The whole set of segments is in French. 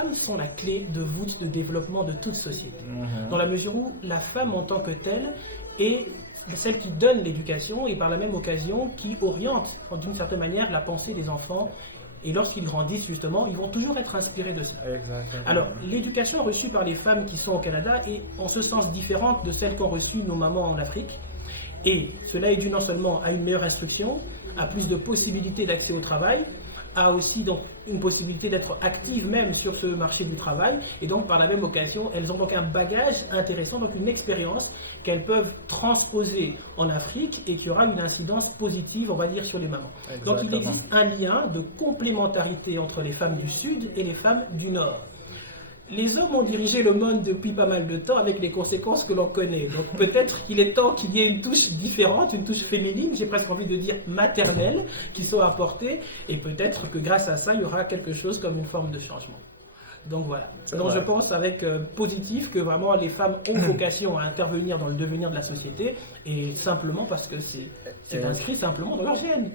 femmes sont la clé de voûte de développement de toute société. Dans la mesure où la femme en tant que telle est celle qui donne l'éducation et par la même occasion qui oriente d'une certaine manière la pensée des enfants. Et lorsqu'ils grandissent, justement, ils vont toujours être inspirés de ça. Exactement. Alors, l'éducation reçue par les femmes qui sont au Canada est en ce sens différente de celle qu'ont reçue nos mamans en Afrique. Et cela est dû non seulement à une meilleure instruction, à plus de possibilités d'accès au travail, à aussi donc une possibilité d'être active même sur ce marché du travail, et donc par la même occasion, elles ont donc un bagage intéressant, donc une expérience qu'elles peuvent transposer en Afrique et qui aura une incidence positive, on va dire, sur les mamans. Exactement. Donc il existe un lien de complémentarité entre les femmes du Sud et les femmes du Nord. Les hommes ont dirigé le monde depuis pas mal de temps avec les conséquences que l'on connaît. Donc peut-être qu'il est temps qu'il y ait une touche différente, une touche féminine, j'ai presque envie de dire maternelle, qui soit apportée. Et peut-être que grâce à ça, il y aura quelque chose comme une forme de changement. Donc voilà. Donc je pense avec positif que vraiment les femmes ont vocation à intervenir dans le devenir de la société. Et simplement parce que c'est inscrit simplement dans leur gène.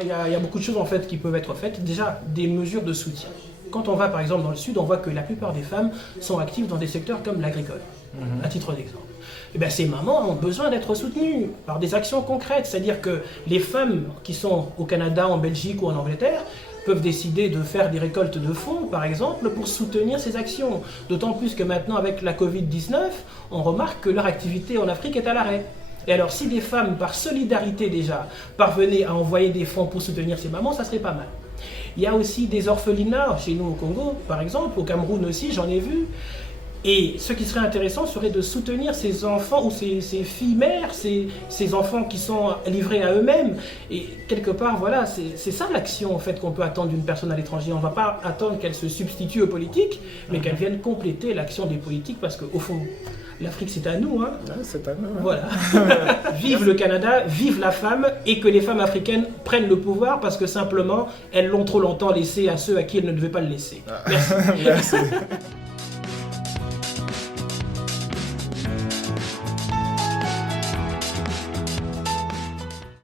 Il y a beaucoup de choses en fait qui peuvent être faites. Déjà, des mesures de soutien. Quand on va par exemple dans le sud, on voit que la plupart des femmes sont actives dans des secteurs comme l'agricole, à titre d'exemple. Et bien, ces mamans ont besoin d'être soutenues par des actions concrètes. C'est-à-dire que les femmes qui sont au Canada, en Belgique ou en Angleterre peuvent décider de faire des récoltes de fonds, par exemple, pour soutenir ces actions. D'autant plus que maintenant, avec la Covid-19, on remarque que leur activité en Afrique est à l'arrêt. Et alors, si des femmes, par solidarité déjà, parvenaient à envoyer des fonds pour soutenir ces mamans, ça serait pas mal. Il y a aussi des orphelinats chez nous au Congo, par exemple, au Cameroun aussi, j'en ai vu. Et ce qui serait intéressant serait de soutenir ces enfants ou ces filles-mères, ces enfants qui sont livrés à eux-mêmes. Et quelque part, voilà, c'est ça l'action en fait qu'on peut attendre d'une personne à l'étranger. On ne va pas attendre qu'elle se substitue aux politiques, mais qu'elle vienne compléter l'action des politiques parce qu'au fond, l'Afrique c'est à nous. Hein. C'est à nous. Hein. Voilà. Vive le Canada, vive la femme et que les femmes africaines prennent le pouvoir parce que simplement, elles l'ont trop longtemps laissé à ceux à qui elles ne devaient pas le laisser. Merci. Merci.